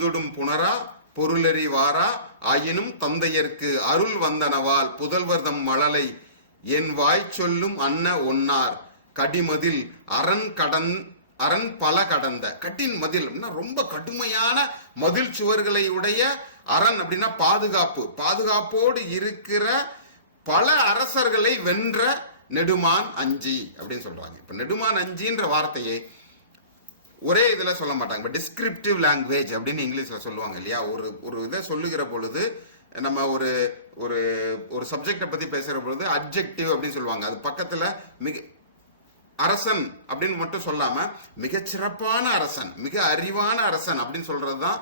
தொடும் புணரா பொருளறி வாரா ஆயினும் தந்தையர்க்கு அருள் வந்தனவால் புதல்வர்தம் மழலை என் வாய் சொல்லும் அன்ன ஒன்னார். கடிமதில் அரண் கடன் அரண் பல கடந்த. கட்டின் மதில் ரொம்ப கடுமையான மதில் சுவர்களை உடைய அரண் அப்படின்னா பாதுகாப்பு. பாதுகாப்போடு இருக்கிற பல அரசர்களை வென்ற நெடுமான் அஞ்சி அப்படின்னு சொல்றாங்க. இப்ப நெடுமான் அஞ்சின்ற வார்த்தையை ஒரே இதில் சொல்ல மாட்டாங்க. இப்போ டிஸ்கிரிப்டிவ் லாங்குவேஜ் அப்படின்னு இங்கிலீஷில் சொல்லுவாங்க இல்லையா? ஒரு ஒரு இதை சொல்லுகிற பொழுது நம்ம ஒரு ஒரு ஒரு சப்ஜெக்டை பற்றி பேசுகிற பொழுது அப்ஜெக்டிவ் அப்படின்னு சொல்லுவாங்க. அது பக்கத்தில் மிக அரசன் அப்படின்னு மட்டும் சொல்லாமல் மிகச்சிறப்பான அரசன் மிக அறிவான அரசன் அப்படின்னு சொல்கிறது தான்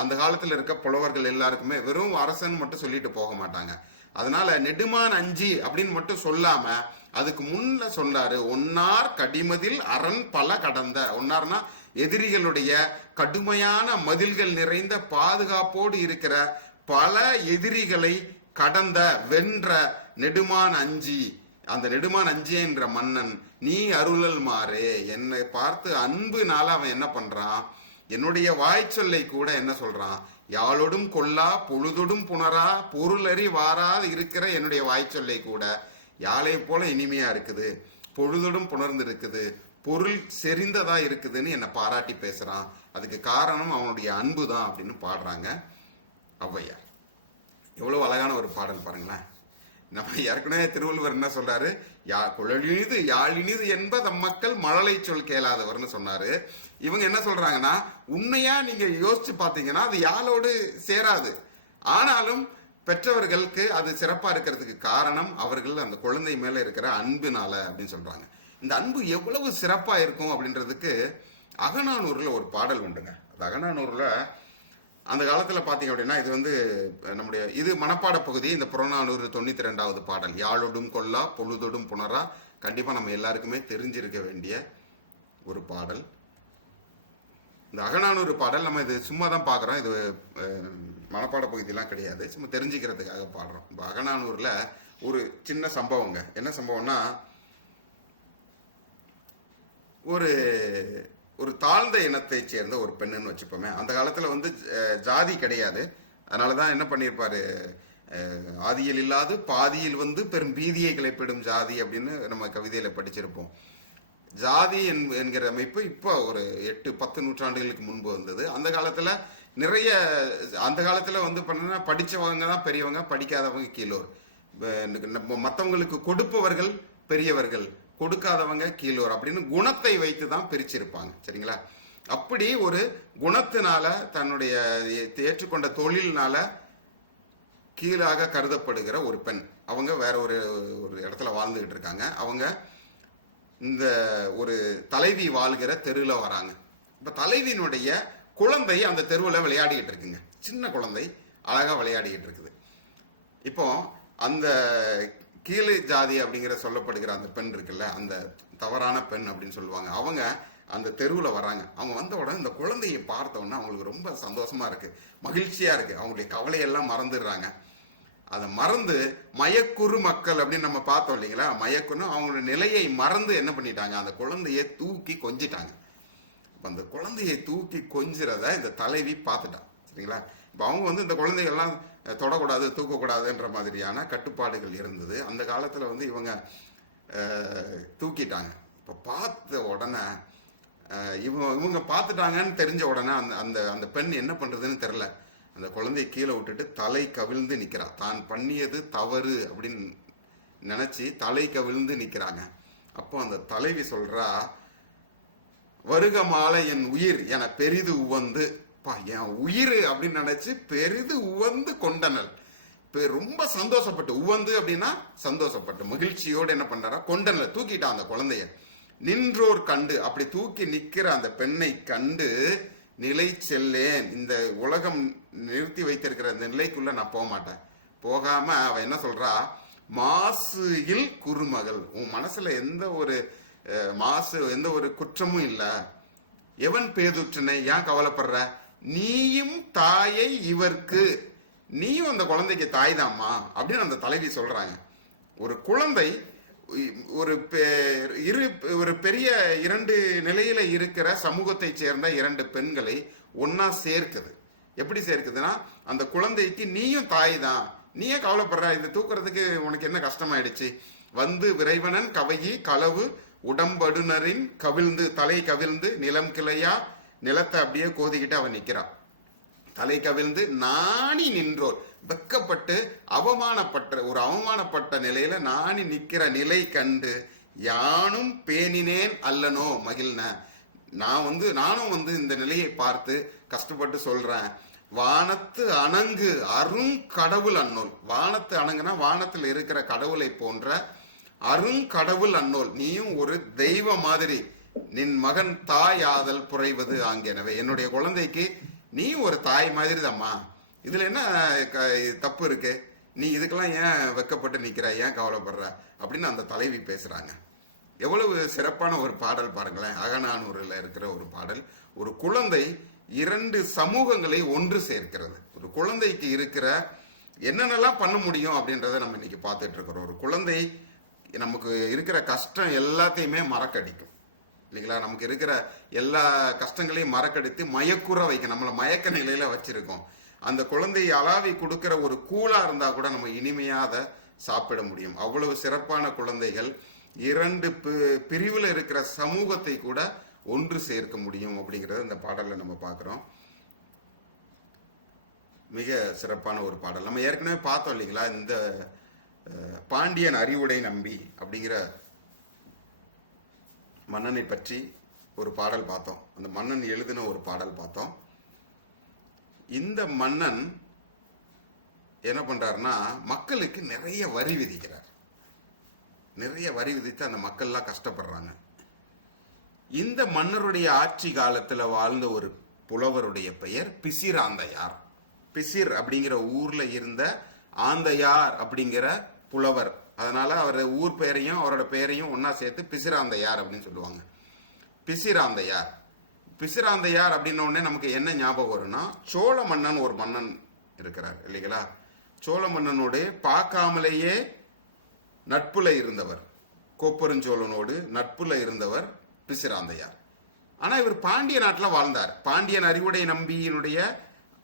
அந்த காலத்தில் இருக்க புலவர்கள் எல்லாருக்குமே வெறும் அரசன் மட்டும் சொல்லிட்டு போக மாட்டாங்க. அதனால நெடுமான் அஞ்சி அப்படின்னு மட்டும் சொல்லாம அதுக்கு முன்ன சொன்னாரு ஒன்னார் கடிமதில் அரண் பல கடந்த. ஒன்னார்னா எதிரிகளுடைய கடுமையான மதில்கள் நிறைந்த பாதுகாப்போடு இருக்கிற பல எதிரிகளை கடந்த வென்ற நெடுமான் அஞ்சி. அந்த நெடுமான் அஞ்சி என்ற மன்னன் நீ அருளல் மாறே. என்னை பார்த்து அன்புனால அவன் என்ன பண்றான்? என்னுடைய வாய்ச்சொல்லை கூட என்ன சொல்றான்? யாழொடும் கொல்லா பொழுதொடும் புணரா பொருளறி வாராது இருக்கிற என்னுடைய வாய்ச்சொல்லை கூட யாழை போல இனிமையா இருக்குது. பொழுதொடும் புணர்ந்து இருக்குது பொருள் செறிந்ததா இருக்குதுன்னு என்னை பாராட்டி பேசுறான். அதுக்கு காரணம் அவனுடைய அன்பு தான் அப்படின்னு பாடுறாங்க ஔவையார். எவ்வளவு அழகான ஒரு பாடல் பாருங்களேன். நம்ம ஏற்கனவே திருவள்ளுவர் என்ன சொல்றாரு? யா குழலினிது யாழினிது என்ப தம் மக்கள் மழலை சொல் கேளாதவர்னு சொன்னாரு. இவங்க என்ன சொல்றாங்கன்னா உண்மையா நீங்க யோசிச்சு பார்த்தீங்கன்னா அது யாழோடு சேராது. ஆனாலும் பெற்றவர்களுக்கு அது சிறப்பா இருக்கிறதுக்கு காரணம் அவர்கள் அந்த குழந்தை மேல இருக்கிற அன்புனால அப்படின்னு சொல்றாங்க. இந்த அன்பு எவ்வளவு சிறப்பா இருக்கும் அப்படின்றதுக்கு அகநானூரில் ஒரு பாடல் உண்டுங்க. அந்த அகநானூரில் அந்த காலத்தில் பார்த்தீங்க அப்படின்னா இது வந்து நம்முடைய இது மனப்பாட பகுதி இந்த புறநானூறு தொண்ணூற்றி ரெண்டாவது பாடல். யாழோடும் கொல்லா பொழுதோடும் புணரா கண்டிப்பாக நம்ம எல்லாருக்குமே தெரிஞ்சிருக்க வேண்டிய ஒரு பாடல். இந்த அகநானூறு பாடல் நம்ம இது சும்மா தான் பார்க்குறோம் இது மனப்பாட பகுதியெலாம் கிடையாது. சும்மா தெரிஞ்சுக்கிறதுக்காக பாடுறோம். இப்போ அகநானூரில் ஒரு சின்ன சம்பவங்க. என்ன சம்பவம்னா ஒரு ஒரு தாழ்ந்த இனத்தைச் சேர்ந்த ஒரு பெண்ணுன்னு வச்சுப்போமே அந்த காலத்தில் வந்து ஜாதி கிடையாது. அதனால தான் என்ன பண்ணியிருப்பாரு? ஆதியில் இல்லாது பாதியில் வந்து பெரும் பீதியை கிளைப்பிடும் ஜாதி அப்படின்னு நம்ம கவிதையில் படிச்சிருப்போம். ஜாதி என்- என்கிற அமைப்பு இப்போ ஒரு எட்டு பத்து நூற்றாண்டுகளுக்கு முன்பு வந்தது. அந்த காலத்தில் நிறைய அந்த காலத்தில் வந்து பண்ணா படித்தவங்க தான் பெரியவங்க படிக்காதவங்க கீழோர். மற்றவங்களுக்கு கொடுப்பவர்கள் பெரியவர்கள். கொடுக்காதவங்க கீழோர் அப்படின்னு குணத்தை வைத்து தான் பிரிச்சிருப்பாங்க. சரிங்களா? அப்படி ஒரு குணத்தினால தன்னுடைய ஏ- ஏற்றுக்கொண்ட தொழில்னால கீழாக கருதப்படுகிற ஒரு பெண். அவங்க வேற ஒரு ஒரு இடத்துல வாழ்ந்துகிட்டு இருக்காங்க. அவங்க இந்த ஒரு தலைவி வாழ்கிற தெருவில் வராங்க. இப்போ தலைவியினுடைய குழந்தை அந்த தெருவில் விளையாடிக்கிட்டு இருக்குங்க. சின்ன குழந்தை அழகாக விளையாடிக்கிட்டு இருக்குது. இப்போ அந்த கீழே ஜாதி அப்படிங்கிற சொல்லப்படுகிற அந்த பெண் இருக்குல்ல அந்த தவறான பெண் அப்படின்னு சொல்லுவாங்க. அவங்க அந்த தெருவில் வராங்க. அவங்க வந்த உடனே இந்த குழந்தையை பார்த்த உடனே அவங்களுக்கு ரொம்ப சந்தோஷமா இருக்கு மகிழ்ச்சியா இருக்கு. அவங்களுடைய கவலையெல்லாம் மறந்துடுறாங்க. அதை மறந்து மயக்குறு மக்கள் அப்படின்னு நம்ம பார்த்தோம் இல்லைங்களா? மயக்குன்னு அவங்களோட நிலையை மறந்து என்ன பண்ணிட்டாங்க? அந்த குழந்தையை தூக்கி கொஞ்சிட்டாங்க. இப்போ அந்த குழந்தையை தூக்கி கொஞ்சிறத இந்த தலைவி பார்த்துட்டான் சரிங்களா? இப்போ அவங்க வந்து இந்த குழந்தைகள்லாம் தொடக்கூடாது தூக்கக்கூடாதுன்ற மாதிரியான கட்டுப்பாடுகள் இருந்தது. அந்த காலத்தில் வந்து இவங்க தூக்கிட்டாங்க. இப்போ பார்த்த உடனே இவங்க இவங்க பார்த்துட்டாங்கன்னு தெரிஞ்ச உடனே அந்த அந்த அந்த பெண் என்ன பண்ணுறதுன்னு தெரில அந்த குழந்தைய கீழே விட்டுட்டு தலை கவிழ்ந்து நிற்கிறா தான் பண்ணியது தவறு அப்படின்னு நினச்சி தலை கவிழ்ந்து நிற்கிறாங்க அப்போ அந்த தலைவி சொல்கிறா வருக மாலை என் உயிர் என பெரிது உவந்து பா என் உயிர் அப்படின்னு நினைச்சு பெரிது உவந்து கொண்டனல் இப்போ ரொம்ப சந்தோஷப்பட்டு உவந்து அப்படின்னா சந்தோஷப்பட்டு மகிழ்ச்சியோடு என்ன பண்றாரா கொண்டனல் தூக்கிட்டான் அந்த குழந்தைய. நின்றோர் கண்டு அப்படி தூக்கி நிற்கிற அந்த பெண்ணை கண்டு நிலை செல்லேன் இந்த உலகம் நிறுத்தி வைத்திருக்கிற அந்த நிலைக்குள்ள நான் போக மாட்டேன். போகாம அவன் என்ன சொல்றா மாசு இல் குறுமகள். உன் மனசுல எந்த ஒரு மாசு எந்த ஒரு குற்றமும் இல்லை. எவன் பேதுற்றனை ஏன் கவலைப்படுற? நீயும் தாயை இவர்க்கு. நீயும் அந்த குழந்தைக்கு தாய் தாம்மா அப்படின்னு அந்த தலைவி சொல்றாங்க. ஒரு குழந்தை ஒரு பெ- இரு ஒரு பெரிய இரண்டு நிலையில இருக்கிற சமூகத்தைச் சேர்ந்த இரண்டு பெண்களை ஒன்னா சேர்க்குது. எப்படி சேர்க்குதுன்னா அந்த குழந்தைக்கு நீயும் தாய் தான் நீயே கவலைப்படுற? இந்த தூக்குறதுக்கு உனக்கு என்ன கஷ்டமாயிடுச்சு? வந்து விரைவனன் கவையி களவு உடம்படுனரின் கவிழ்ந்து தலை கவிழ்ந்து நிலம் கிளையா நிலத்தை அப்படியே கோதிக்கிட்டு அவன் நிற்கிறான் தலை கவிழ்ந்து நாணி நின்றோர். வெக்கப்பட்டு அவமானப்பட்ட ஒரு அவமானப்பட்ட நிலையில நாணி நிற்கிற நிலை கண்டு யானும் பேணினேன் அல்லனோ மகிழ்ன. நான் வந்து நானும் வந்து இந்த நிலையை பார்த்து கஷ்டப்பட்டு சொல்றேன். வானத்து அணங்கு அருங்கடவுள் அன்னோல் வானத்து அணங்குனா வானத்தில் இருக்கிற கடவுளை போன்ற அருங்கடவுள் அன்னோல் நீயும் ஒரு தெய்வ மாதிரி. நின் மகன் தாய் ஆதல் புரைவது ஆங்கியனவே என்னுடைய குழந்தைக்கு நீ ஒரு தாய் மாதிரி தாம்மா இதுல என்ன க- தப்பு இருக்கு? நீ இதுக்கெல்லாம் ஏன் வெக்கப்பட்டு நிக்கிற? ஏன் கவலைப்படுற? அப்படின்னு அந்த தலைவி பேசுறாங்க. எவ்வளவு சிறப்பான ஒரு பாடல் பாருங்களேன். அகநானூரில் இருக்கிற ஒரு பாடல். ஒரு குழந்தை இரண்டு சமூகங்களை ஒன்று சேர்க்கிறது. ஒரு குழந்தைக்கு இருக்கிற என்னென்னலாம் பண்ண முடியும் அப்படின்றத நம்ம இன்னைக்கு பார்த்துட்டு இருக்கிறோம். ஒரு குழந்தை நமக்கு இருக்கிற கஷ்டம் எல்லாத்தையுமே மறக்கடிக்கும். இல்லைங்களா? நமக்கு இருக்கிற எல்லா கஷ்டங்களையும் மறக்கடித்து மயக்குற வைக்க நம்மளை மயக்க நிலையில வச்சிருக்கோம். அந்த குழந்தையை அலாவி கொடுக்கிற ஒரு கூலா இருந்தா கூட நம்ம இனிமையாக அதை சாப்பிட முடியும். அவ்வளவு சிறப்பான குழந்தைகள். இரண்டு பி- இருக்கிற சமூகத்தை கூட ஒன்று சேர்க்க முடியும் அப்படிங்கிறத இந்த பாடலில் நம்ம பார்க்குறோம். மிக சிறப்பான ஒரு பாடல். நம்ம ஏற்கனவே பார்த்தோம் இல்லைங்களா? இந்த பாண்டியன் அறிவுடை நம்பி அப்படிங்கிற மன்னனை பற்றி ஒரு பாடல் பார்த்தோம். அந்த மன்னன் எழுதின ஒரு பாடல் பார்த்தோம். இந்த மன்னன் என்ன பண்ணுறாருன்னா மக்களுக்கு நிறைய வரி விதிக்கிறார். நிறைய வரி விதித்து அந்த மக்கள்லாம் கஷ்டப்படுறாங்க. இந்த மன்னருடைய ஆட்சி காலத்தில் வாழ்ந்த ஒரு புலவருடைய பெயர் பிசிர் ஆந்தையார் பிசிர் அப்படிங்கிற ஊரில் இருந்த ஆந்தையார் அப்படிங்கிற புலவர். அதனால அவர் ஊர் பெயரையும் அவரோட பெயரையும் ஒன்றா சேர்த்து பிசிராந்தையார் அப்படின்னு சொல்லுவாங்க. பிசிராந்தையார். பிசிராந்தையார் அப்படின்ன நமக்கு என்ன ஞாபகம் வரும்னா சோழ மன்னன் ஒரு மன்னன் இருக்கிறார் இல்லைங்களா? சோழ மன்னனோடு பார்க்காமலேயே நட்புல இருந்தவர். கோப்பெருஞ்சோழனோடு நட்புல இருந்தவர் பிசிராந்தையார். ஆனால் இவர் பாண்டிய நாட்டில் வாழ்ந்தார். பாண்டியன் அறிவுடை நம்பியினுடைய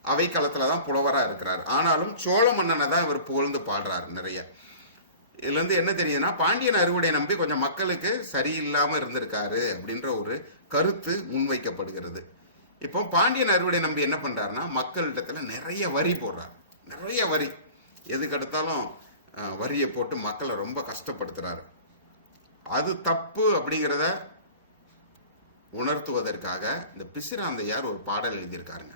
அவைக்களத்துல தான் புலவராக இருக்கிறார். ஆனாலும் சோழ மன்னனை தான் இவர் புகழ்ந்து பாடுறார் நிறைய. இதுல இருந்து என்ன தெரியுதுன்னா பாண்டியன் அறுவடை நம்பி கொஞ்சம் மக்களுக்கு சரியில்லாம இருந்திருக்காரு அப்படின்ற ஒரு கருத்து முன்வைக்கப்படுகிறது. இப்போ பாண்டியன் அறுவடை நம்பி என்ன பண்றாருன்னா மக்களிடத்துல நிறைய வரி போடுறார். நிறைய வரி. எதுக்கு எடுத்தாலும் வரியை போட்டு மக்களை ரொம்ப கஷ்டப்படுத்துறாரு. அது தப்பு அப்படிங்கிறத உணர்த்துவதற்காக இந்த பிசிராந்தையார் ஒரு பாடல் எழுதியிருக்காருங்க.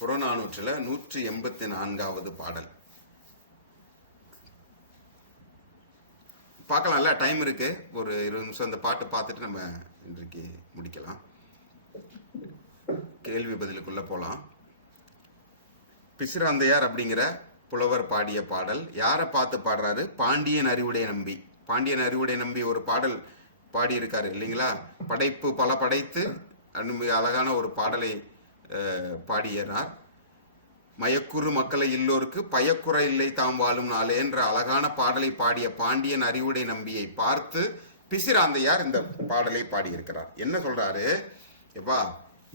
புறநானூற்றில் நூற்றி எண்பத்தி நான்காவது பாடல். பார்க்கலாம்ல டைம் இருக்கு. ஒரு இருபது நிமிஷம் அந்த பாட்டு பார்த்துட்டு நம்ம இன்றைக்கு முடிக்கலாம். கேள்வி பதிலுக்குள்ள போகலாம் பிசிராந்தையார் அப்படிங்கிற புலவர் பாடிய பாடல் யாரை பார்த்து பாடுறாரு? பாண்டியன் அறிவுடை நம்பி. பாண்டியன் அறிவுடை நம்பி ஒரு பாடல் பாடியிருக்காரு இல்லைங்களா? படைப்பு பல படைத்து அன்பு அழகான ஒரு பாடலை அஹ், பாடியனார் மயக்குறு மக்களை இல்லோருக்கு பயக்குற இல்லை தாம் வாழும் நாளே என்ற அழகான பாடலை பாடிய பாண்டியன் அறிவுடை நம்பியை பார்த்து பிசிராந்தையார் இந்த பாடலை பாடியிருக்கிறார். என்ன சொல்றாரு? எப்பா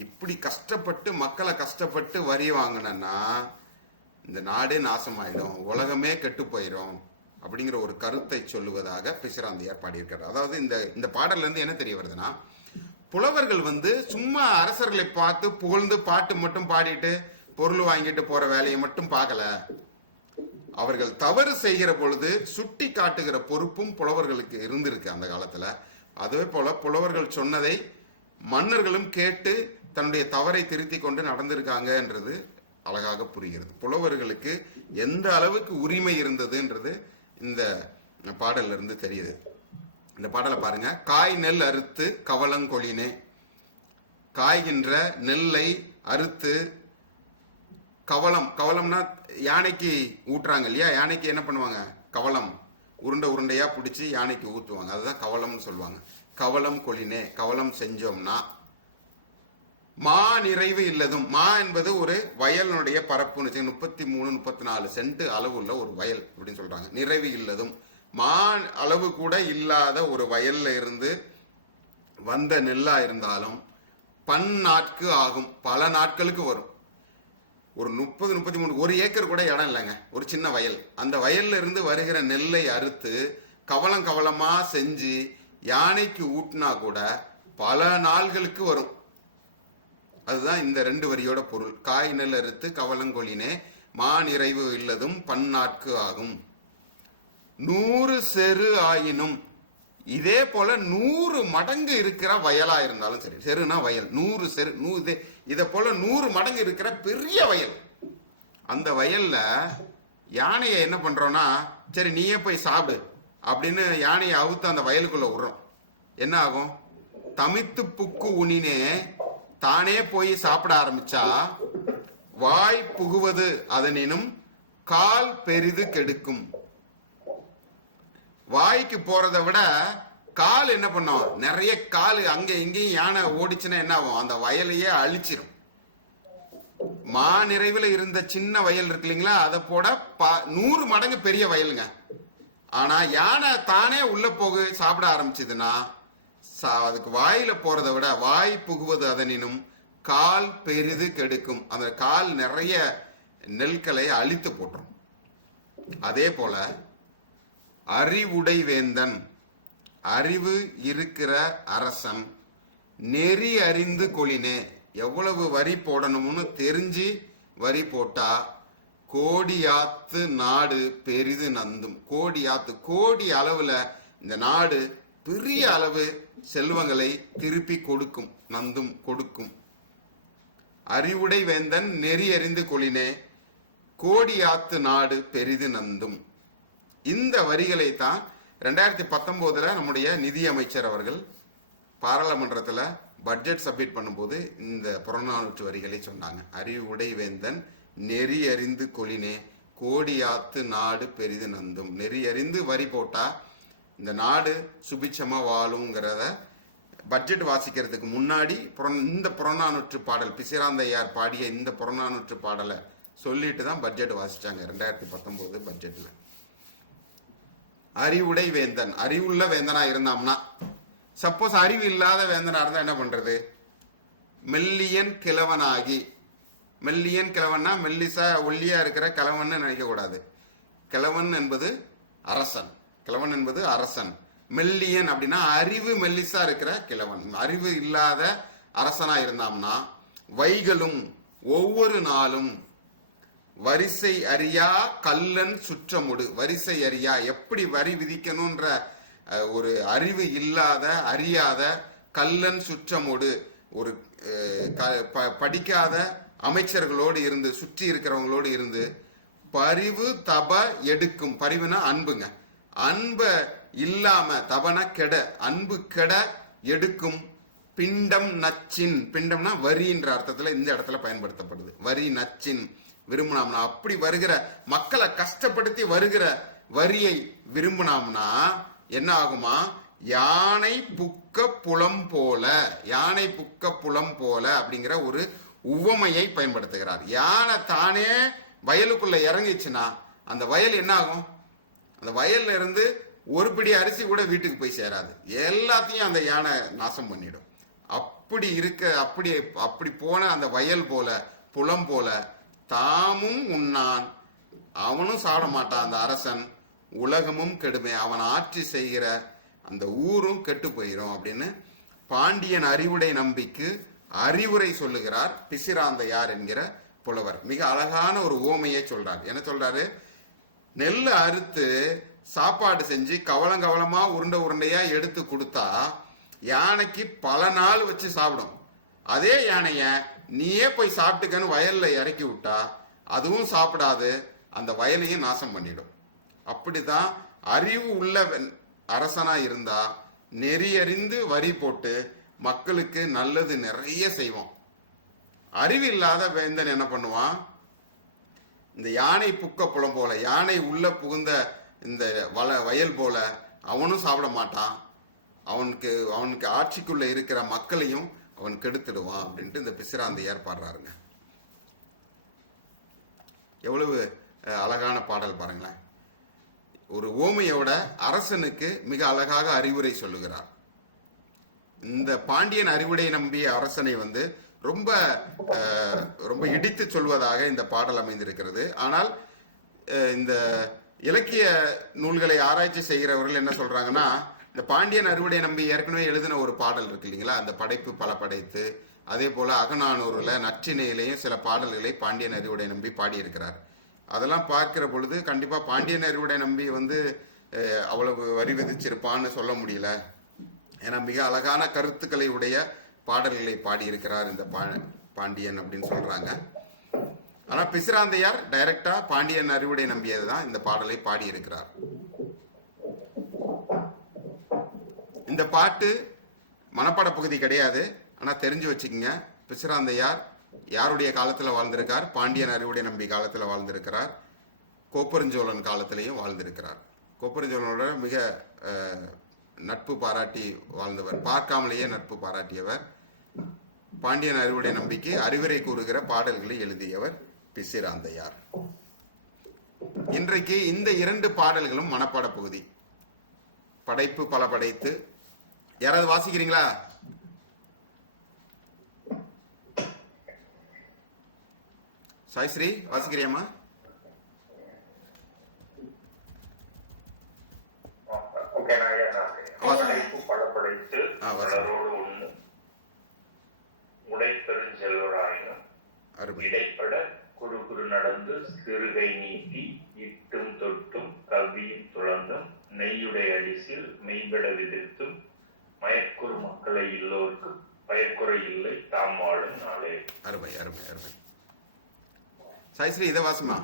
இப்படி கஷ்டப்பட்டு மக்களை கஷ்டப்பட்டு வரி வாங்கினா இந்த நாடே நாசமாயிடும் உலகமே கெட்டு போயிடும் அப்படிங்கிற ஒரு கருத்தை சொல்லுவதாக பிசிராந்தையார் பாடியிருக்கிறார். அதாவது இந்த இந்த பாடல்ல இருந்து என்ன தெரிய வருதுன்னா புலவர்கள் வந்து சும்மா அரசர்களை பார்த்து புகழ்ந்து பாட்டு மட்டும் பாடிட்டு பொருள் வாங்கிட்டு போற வேலையை மட்டும் பார்க்கல. அவர்கள் தவறு செய்கிற பொழுது சுட்டி காட்டுகிற பொறுப்பும் புலவர்களுக்கு இருந்திருக்கு அந்த காலத்துல. அதே போல புலவர்கள் சொன்னதை மன்னர்களும் கேட்டு தன்னுடைய தவறை திருத்தி கொண்டு நடந்திருக்காங்கன்றது அழகாக புரிகிறது. புலவர்களுக்கு எந்த அளவுக்கு உரிமை இருந்ததுன்றது இந்த பாடல்ல இருந்து தெரியுது. இந்த பாடலை பாருங்க. காய் நெல் அறுத்து கவலங்கொழினே. காய்கின்ற நெல்லை அறுத்து கவலம் கவலம்னா யானைக்கு ஊட்டுறாங்க இல்லையா? யானைக்கு என்ன பண்ணுவாங்க? கவலம் உருண்டை உருண்டையாக பிடிச்சி யானைக்கு ஊற்றுவாங்க அதுதான் கவலம்னு சொல்லுவாங்க. கவலம் கொளினே கவலம் செஞ்சோம்னா மா நிறைவு இல்லதும். மா என்பது ஒரு வயலினுடைய பரப்புன்னு வச்சுங்க முப்பத்தி மூணு முப்பத்தி நாலு சென்ட் அளவு உள்ள ஒரு வயல் அப்படின்னு சொல்றாங்க. நிறைவு இல்லதும். மா அளவு கூட இல்லாத ஒரு வயல்ல இருந்து வந்த நெல்லா இருந்தாலும் பன் நாட்கு ஆகும். பல நாட்களுக்கு வரும். ஒரு முப்பது முப்பத்தி மூணு ஒரு ஏக்கர் கூட இடம் இல்லைங்க. ஒரு சின்ன வயல். அந்த வயல்ல இருந்து வருகிற நெல்லை அறுத்து கவலம் கவலமாக செஞ்சு யானைக்கு ஊட்டினா கூட பல நாள்களுக்கு வரும். அதுதான் இந்த ரெண்டு வரியோட பொருள். காய் நெல் அறுத்து கவலங்கொழினே மா நிறைவு இல்லதும் பன்னாட்கு ஆகும். நூறு செரு ஆயினும் இதே போல நூறு மடங்கு இருக்கிற வயலா இருந்தாலும் சரி செருனா வயல். நூறு செரு நூ இதே இதை போல நூறு மடங்கு இருக்கிற பெரிய வயல். அந்த வயல்ல யானையை என்ன பண்றோம்னா சரி நீயே போய் சாப்பிடு அப்படின்னு யானையை அவுத்து அந்த வயலுக்குள்ள விடுறோம். என்ன ஆகும்? தமித்து புக்கு உனினே தானே போய் சாப்பிட ஆரம்பிச்சா வாய் புகுவது அதனினும் கால் பெரிது கெடுக்கும். வாய்க்கு போறதை விட கால் என்ன பண்ணும்? நிறைய கால் அங்க இங்கேயும் யானை ஓடிச்சுன்னா என்ன ஆகும்? அந்த வயலையே அழிச்சிரும். மா நிறைவில் இருந்த சின்ன வயல் இருக்கு இல்லைங்களா? அதை போட ப- நூறு மடங்கு பெரிய வயலுங்க. ஆனா யானை தானே உள்ள போக சாப்பிட ஆரம்பிச்சதுன்னா சா- அதுக்கு வாயில போறதை விட வாய் புகுவது அதனினும் கால் பெரிது கெடுக்கும். அந்த கால் நிறைய நெல்களை அழித்து போட்டுரும். அதே போல அறிவுடை வேந்தன் அறிவு இருக்கிற அரசன். நெறி அறிந்து கொளினே எவ்வளவு வரி போடணும்னு தெரிஞ்சு வரி போட்டா கோடியாத்து நாடு பெரிது நந்தும். கோடியாத்து கோடி அளவுல இந்த நாடு பெரிய அளவு செல்வங்களை திருப்பி கொடுக்கும் நந்தும் கொடுக்கும். அறிவுடை வேந்தன் நெறி அறிந்து கொளினே கோடியாத்து நாடு பெரிது நந்தும். இந்த வரிகளை தான் ரெண்டாயிரத்தி பத்தொம்போதில் நம்முடைய நிதி அமைச்சர் அவர்கள் பாராளுமன்றத்தில் பட்ஜெட் சப்மிட் பண்ணும்போது இந்த புறநானூற்று வரிகளை சொன்னாங்க. அறிவுடை வேந்தன் நெறி அறிந்து கொளினே கோடியாத்து நாடு பெரிது நந்தும். நெறி அறிந்து வரி போட்டால் இந்த நாடு சுபிட்சமாக வாழுங்கிறத பட்ஜெட் வாசிக்கிறதுக்கு முன்னாடி புறன் இந்த புறநானூற்று பாடல் பிசிராந்தையார் பாடிய இந்த புறநானூற்று பாடலை சொல்லிட்டு தான் பட்ஜெட் வாசிச்சாங்க ரெண்டாயிரத்தி பத்தொம்போது பட்ஜெட்டில் அறிவுடை வேந்தன். அறிவுள்ள வேந்தனா இருந்தாம்னா சப்போஸ் அறிவு இல்லாத வேந்தனா இருந்தா என்ன பண்றது? மெல்லியன் கிழவனாகி மெல்லியன் கிழவன்னா மெல்லிசா ஒல்லியா இருக்கிற கிழவன்னு நினைக்க கூடாது. கிழவன் என்பது அரசன். கிழவன் என்பது அரசன். மெல்லியன் அப்படின்னா அறிவு மெல்லிசா இருக்கிற கிழவன். அறிவு இல்லாத அரசனா இருந்தாம்னா வைகளும் ஒவ்வொரு நாளும் வரிசை அறியா கல்லன் சுற்றமுடு. வரிசை அறியா எப்படி வரி விதிக்கணும்ன்ற ஒரு அறிவு இல்லாத அறியாத கல்லன் சுற்றமுடு. ஒரு க- ப- படிக்காத அமைச்சர்களோடு இருந்து சுற்றி இருக்கிறவங்களோடு இருந்து பரிவு தப எடுக்கும். பரிவுனா அன்புங்க. அன்ப இல்லாம தபன கெட. அன்பு கெட எடுக்கும். பிண்டம் நச்சின். பிண்டம்னா வரின்ற அர்த்தத்துல இந்த இடத்துல பயன்படுத்தப்படுது. வரி நச்சின். விரும்பினோம்னா அப்படி வருகிற மக்களை கஷ்டப்படுத்தி வருகிற வரியை விரும்பினோம்னா என்ன ஆகுமா? யானை புக்க புலம் போல யானை புக்க புலம் போல அப்படிங்கிற ஒரு உவமையை பயன்படுத்துகிறார். யானை தானே வயலுக்குள்ள இறங்கிச்சுன்னா அந்த வயல் என்ன ஆகும்? அந்த வயல்ல இருந்து ஒரு பிடி அரிசி கூட வீட்டுக்கு போய் சேராது. எல்லாத்தையும் அந்த யானை நாசம் பண்ணிடும். அப்படி இருக்க அப்படி அப்படி போன அந்த வயல் போல புலம் போல தாமும் உண்ணான். அவனும் சாப்பிட மாட்டான் அந்த அரசன். உலகமும் கெடுமே அவன் ஆட்சி செய்கிற அந்த ஊரும் கெட்டு போயிடும் அப்படின்னு பாண்டியன் அறிவுடை நம்பிக்கு அறிவுரை சொல்லுகிறார். பிசிராந்தையார் என்கிற புலவர். மிக அழகான ஒரு ஓமையை சொல்றார். என்ன சொல்றாரு? நெல்லை அறுத்து சாப்பாடு செஞ்சு கவலம் கவலமா உருண்டை உருண்டையா எடுத்து கொடுத்தா யானைக்கு பல நாள் வச்சு சாப்பிடும். அதே யானையை நீயே போய் சாப்பிட்டுக்கன்னு வயலில் இறக்கி விட்டா அதுவும் சாப்பிடாது அந்த வயலையும் நாசம் பண்ணிடும். அப்படிதான் அறிவு உள்ள அரசனாக இருந்தால் நெறியறிந்து வரி போட்டு மக்களுக்கு நல்லது நிறைய செய்வோம் அறிவு இல்லாத வேந்தன் என்ன பண்ணுவான்? இந்த யானை புக்க புலம் போல யானை உள்ள புகுந்த இந்த வள வயல் போல அவனும் சாப்பிட மாட்டான். அவனுக்கு அவனுக்கு ஆட்சிக்குள்ளே இருக்கிற மக்களையும் அவன் கெடுத்துடுவான் அப்படின்ட்டு இந்த பிசிராந்தையார் பாடுறாருங்க எவ்வளவு அழகான பாடல் பாருங்களேன். ஒரு ஓமையோட அரசனுக்கு மிக அழகாக அறிவுரை சொல்லுகிறார். இந்த பாண்டியன் அறிவுரை நம்பிய அரசனை வந்து ரொம்ப ரொம்ப இடித்து சொல்வதாக இந்த பாடல் அமைந்திருக்கிறது. ஆனால் இந்த இலக்கிய நூல்களை ஆராய்ச்சி செய்கிறவர்கள் என்ன சொல்றாங்கன்னா இந்த பாண்டியன் அறுவடை நம்பி ஏற்கனவே எழுதின ஒரு பாடல் இருக்கு இல்லைங்களா? அந்த படைப்பு பல படைத்து அதே போல அகநானூரில் நற்றிணையிலையும் சில பாடல்களை பாண்டியன் அறிவுடை நம்பி பாடியிருக்கிறார். அதெல்லாம் பார்க்கிற பொழுது கண்டிப்பாக பாண்டியன் அறிவுடை நம்பி வந்து அவ்வளவு வரி விதிச்சிருப்பான்னு சொல்ல முடியல. ஏன்னா மிக அழகான கருத்துக்களை உடைய பாடல்களை பாடியிருக்கிறார் இந்த பா பாண்டியன் அப்படின்னு சொல்கிறாங்க ஆனால் பிசிராந்தையார் டைரக்டாக பாண்டியன் அறிவுடை நம்பியது தான் இந்த பாடலை பாடியிருக்கிறார். இந்த பாட்டு மனப்பாட பகுதி கிடையாது. ஆனால் தெரிஞ்சு வச்சுக்கோங்க. பிசுராந்தையார் யாருடைய காலத்தில் வாழ்ந்திருக்கார்? பாண்டியன் அறிவுடை நம்பி காலத்தில் வாழ்ந்திருக்கிறார். கோப்பரஞ்சோழன் காலத்திலையும் வாழ்ந்திருக்கிறார். கோப்பரஞ்சோழனோட மிக நட்பு பாராட்டி வாழ்ந்தவர். பார்க்காமலேயே நட்பு பாராட்டியவர். பாண்டியன் அறிவுடைய நம்பிக்கை அறிவுரை கூறுகிற பாடல்களை எழுதியவர் பிசிராந்தையார். இன்றைக்கு இந்த இரண்டு பாடல்களும் மனப்பாட பகுதி. படைப்பு பல படைத்து யாராவது வாசிக்கிறீங்களா சாய்ஸ்ரீ வாசிக்கிறியாம்மா ஓகே நான் ஐயா நான் வாசி. படைப்பு படப்படைத்து ஆ, வாசி. பலரோடு ஒண்ணு இடைப்பட குறு குறு நடந்து சிறுகை நீட்டி இட்டும் தொட்டும் கவ்வியும் துளந்தும் நெய்யுடைய அடிசில் மெய்பட விதிர்த்தும் மயக்குறு மக்களை இல்லோர்க்கு பயக்குறை இல்லை தாம் வாழும் நாளே. அருமை அருமை அருமை. சாய்ஸ்ரீ இதை வாசிமா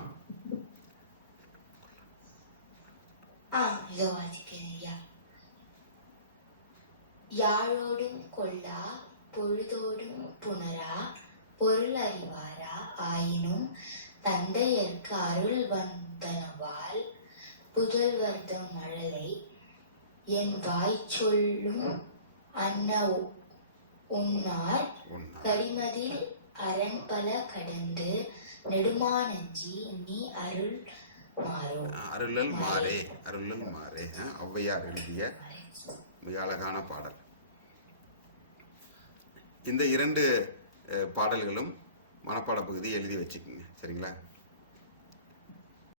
ஆ இதோ வாசிக்கிறேன் ஐயா. யாழோடும் கொள்ளா பொழுதோடும் புணரா பொருள் அறிவாரா ஆயினும் தந்தையர்க்கு அருள் வந்தனவால் புதல்வர்தம் மழலை என் வாய் சொல்லும் அன்ன உன்னார் கரிமதில் அரண்பல கடந்து நெடுமானஞ்சி நீ அருள் அருளல் மாறே. அருளல் மாறே ஔவையார் எழுதிய மிக அழகான பாடல். இந்த இரண்டு பாடல்களும் மனப்பாட பகுதி எழுதி வச்சுக்கோங்க. சரிங்களா?